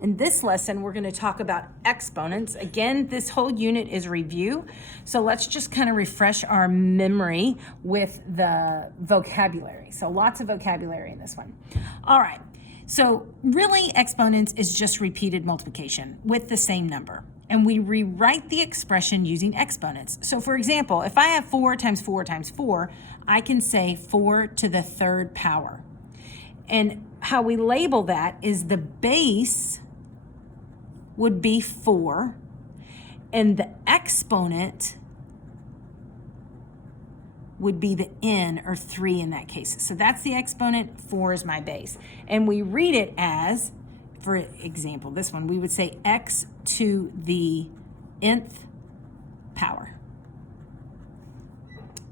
In this lesson, we're going to talk about exponents. Again, this whole unit is review. So let's just kind of refresh our memory with the vocabulary. So lots of vocabulary in this one. All right. So really, exponents is just repeated multiplication with the same number. And we rewrite the expression using exponents. So for example, if I have 4 times 4 times 4, I can say 4 to the third power. And how we label that is the base would be 4, and the exponent would be the n, or 3 in that case. So that's the exponent, 4 is my base. And we read it as, for example, this one, we would say x to the nth power.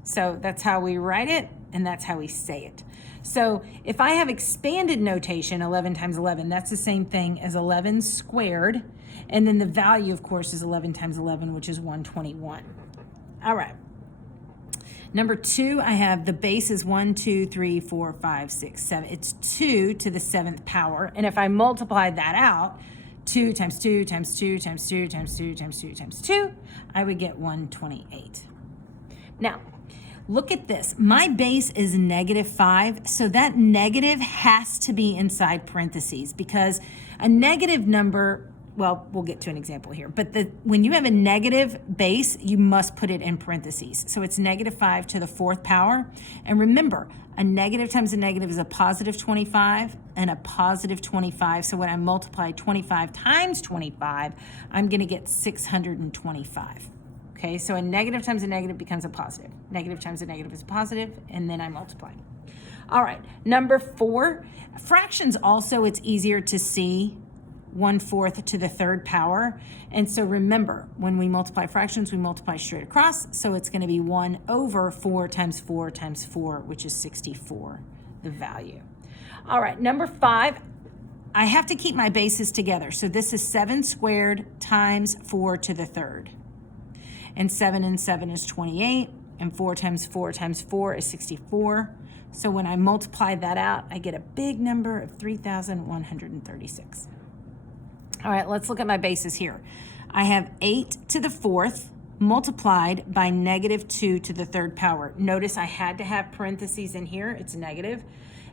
So that's how we write it, and that's how we say it. So if I have expanded notation, 11 times 11, that's the same thing as 11 squared. And then the value, of course, is 11 times 11, which is 121. All right. Number 2, I have the base is 1, 2, 3, 4, 5, 6, 7. It's 2 to the 7th power. And if I multiply that out, 2 times 2 times 2 times 2 times 2 times 2 times 2, I would get 128. Now, look at this. My base is -5, so that negative has to be inside parentheses because a negative number, well, we'll get to an example here, but when you have a negative base, you must put it in parentheses. So it's -5 to the 4th power. And remember, a negative times a negative is a positive 25 and a positive 25. So when I multiply 25 times 25, I'm going to get 625. Okay, so a negative times a negative becomes a positive. Negative times a negative is a positive, and then I multiply. All right, number 4, fractions also, it's easier to see 1/4 to the 3rd power. And so remember, when we multiply fractions, we multiply straight across. So it's going to be 1 over 4 times 4 times 4, which is 64, the value. All right, number 5, I have to keep my bases together. So this is 7 squared times 4 to the 3rd. And 7 and 7 is 28, and 4 times 4 times 4 is 64. So when I multiply that out, I get a big number of 3,136. All right, let's look at my bases here. I have 8 to the 4th multiplied by -2 to the 3rd power. Notice I had to have parentheses in here. It's negative.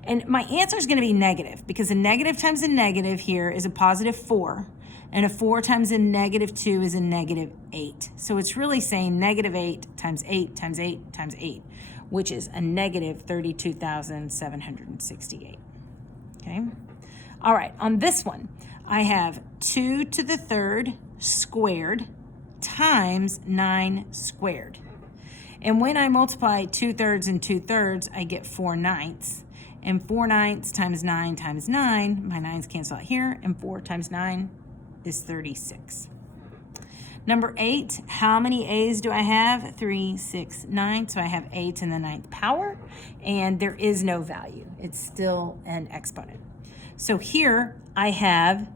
And my answer is going to be negative because a negative times a negative here is a positive 4. And a 4 times a -2 is a -8. So it's really saying -8 times 8 times 8 times 8, which is a -32,768. Okay? All right, on this one, I have 2 to the 3rd squared times 9 squared. And when I multiply 2/3 and 2/3, I get 4/9. And 4/9 times 9 times 9, my 9's cancel out here, and 4 times 9 is 36. Number 8, how many A's do I have? 3, 6, 9. So I have 8 in the 9th power, and there is no value. It's still an exponent. So here I have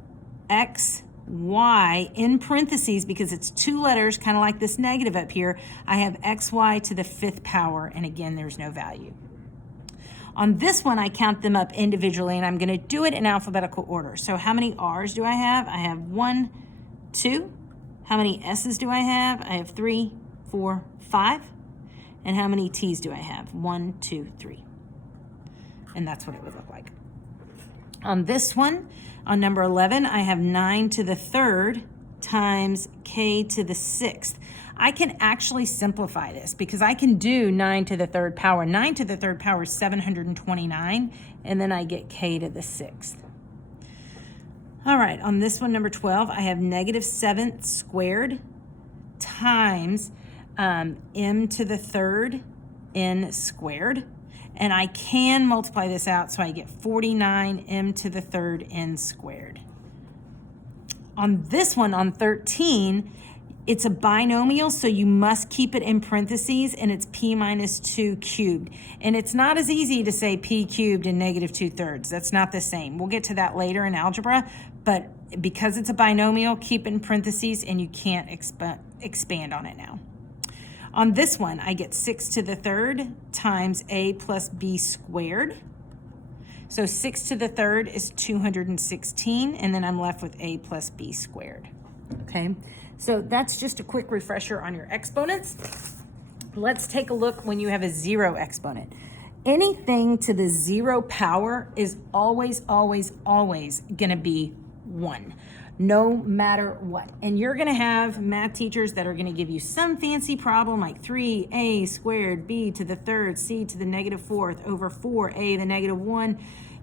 x, y in parentheses because it's 2 letters, kind of like this negative up here. I have xy to the 5th power, and again, there's no value. On this one, I count them up individually, and I'm going to do it in alphabetical order. So how many R's do I have? I have 1, 2. How many S's do I have? I have 3, 4, 5. And how many T's do I have? 1, 2, 3. And that's what it would look like. On this one, on number 11, I have 9 to the 3rd times k to the 6th. I can actually simplify this because I can do 9 to the 3rd power. 9 to the 3rd power is 729, and then I get k to the 6th. All right, on this one, number 12, I have -7th squared times m to the 3rd n squared. And I can multiply this out, so I get 49 m to the 3rd n squared. On this one, on 13, it's a binomial, so you must keep it in parentheses, and it's p minus 2 cubed. And it's not as easy to say p cubed and -2/3. That's not the same. We'll get to that later in algebra, but because it's a binomial, keep it in parentheses, and you can't expand on it now. On this one, I get 6 to the 3rd times a plus b squared. So 6 to the third is 216, and then I'm left with a plus b squared. Okay, so that's just a quick refresher on your exponents. Let's take a look when you have a 0 exponent. Anything to the 0 power is always, always, always going to be 1, no matter what. And you're going to have math teachers that are going to give you some fancy problem like 3a squared b to the third c to the negative fourth over 4a the negative 1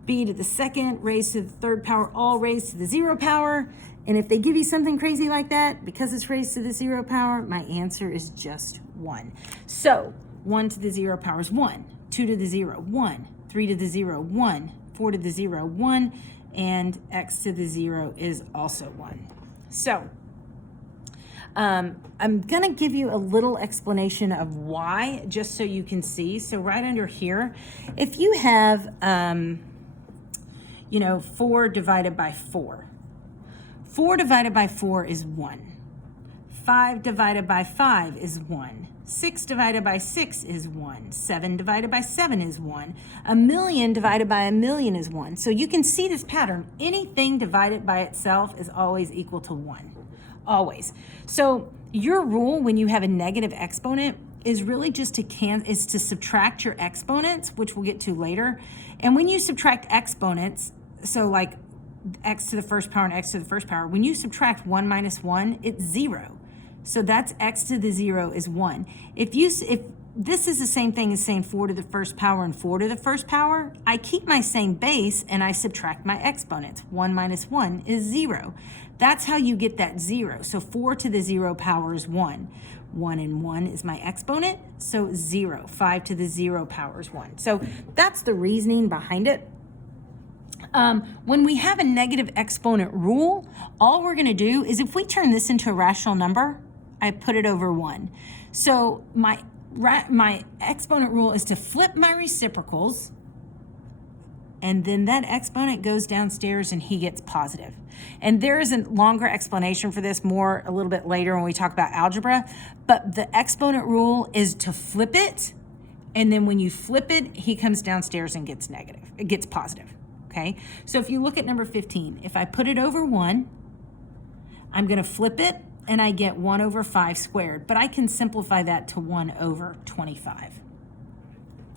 b to the second raised to the third power all raised to the 0 power. And if they give you something crazy like that, because it's raised to the 0 power, my answer is just 1. So 1 to the 0 power is 1, 2 to the 0, 1, 3 to the 0, 1, 4 to the 0, 1, and x to the 0 is also 1. So I'm going to give you a little explanation of why, just so you can see. So right under here, if you have, 4 divided by 4. 4 divided by 4 is 1. 5 divided by 5 is 1. 6 divided by 6 is 1. 7 divided by 7 is 1. A million divided by a million is 1. So you can see this pattern. Anything divided by itself is always equal to 1. Always. So your rule when you have a negative exponent is really just to subtract your exponents, which we'll get to later. And when you subtract exponents, so like x to the first power and x to the first power, when you subtract 1 minus 1, it's 0. So that's x to the 0 is 1. If this is the same thing as saying 4 to the first power and 4 to the first power, I keep my same base and I subtract my exponents. 1 minus 1 is 0. That's how you get that 0. So 4 to the 0 power is 1. 1 and 1 is my exponent, so 0. 5 to the 0 power is 1. So that's the reasoning behind it. When we have a negative exponent rule, all we're going to do is if we turn this into a rational number, I put it over 1. So my exponent rule is to flip my reciprocals, and then that exponent goes downstairs and he gets positive. And there is a longer explanation for this more a little bit later when we talk about algebra, but the exponent rule is to flip it, and then when you flip it, he comes downstairs and gets negative. It gets positive. Okay, so if you look at number 15, if I put it over 1, I'm going to flip it, and I get 1 over 5 squared, but I can simplify that to 1 over 25.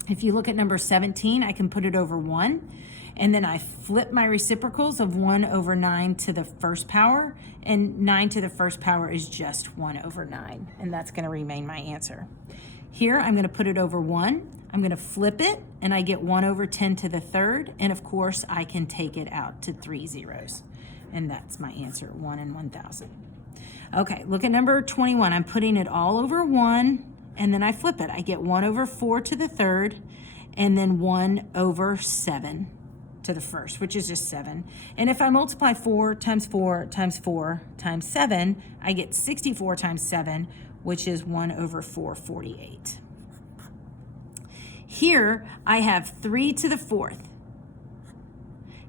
If you look at number 17, I can put it over 1, and then I flip my reciprocals of 1 over 9 to the first power, and 9 to the first power is just 1 over 9, and that's going to remain my answer. Here, I'm going to put it over 1. I'm going to flip it, and I get 1 over 10 to the third, and of course, I can take it out to 3 zeros, and that's my answer, 1 in 1,000. Okay, look at number 21. I'm putting it all over 1, and then I flip it. I get 1 over 4 to the third, and then 1 over 7 to the first, which is just 7. And if I multiply 4 times 4 times 4 times 7, I get 64 times 7, which is 1 over 448. Here, I have 3 to the fourth.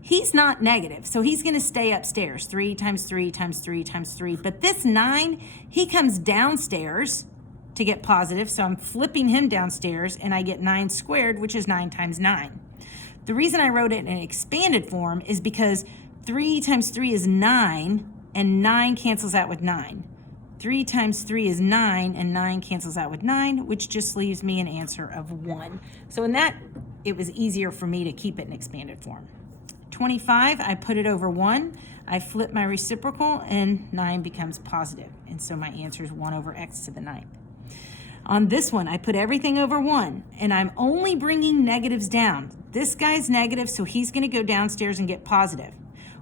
He's not negative, so he's going to stay upstairs. 3 times 3 times 3 times 3. But this 9, he comes downstairs to get positive, so I'm flipping him downstairs, and I get 9 squared, which is 9 times 9. The reason I wrote it in an expanded form is because 3 times 3 is 9, and 9 cancels out with 9. 3 times 3 is 9, and 9 cancels out with 9, which just leaves me an answer of 1. So in that, it was easier for me to keep it in expanded form. 25, I put it over 1. I flip my reciprocal, and 9 becomes positive. And so my answer is 1 over x to the 9th. On this one, I put everything over 1, and I'm only bringing negatives down. This guy's negative, so he's going to go downstairs and get positive.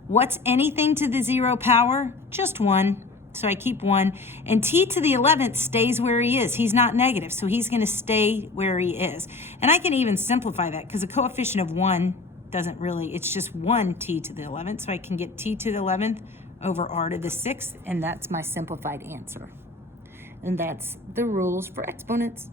What's anything to the 0 power? Just 1. So I keep 1, and t to the 11th stays where he is. He's not negative, so he's going to stay where he is. And I can even simplify that because the coefficient of 1 doesn't really, it's just 1 t to the 11th, so I can get t to the 11th over r to the 6th, and that's my simplified answer. And that's the rules for exponents.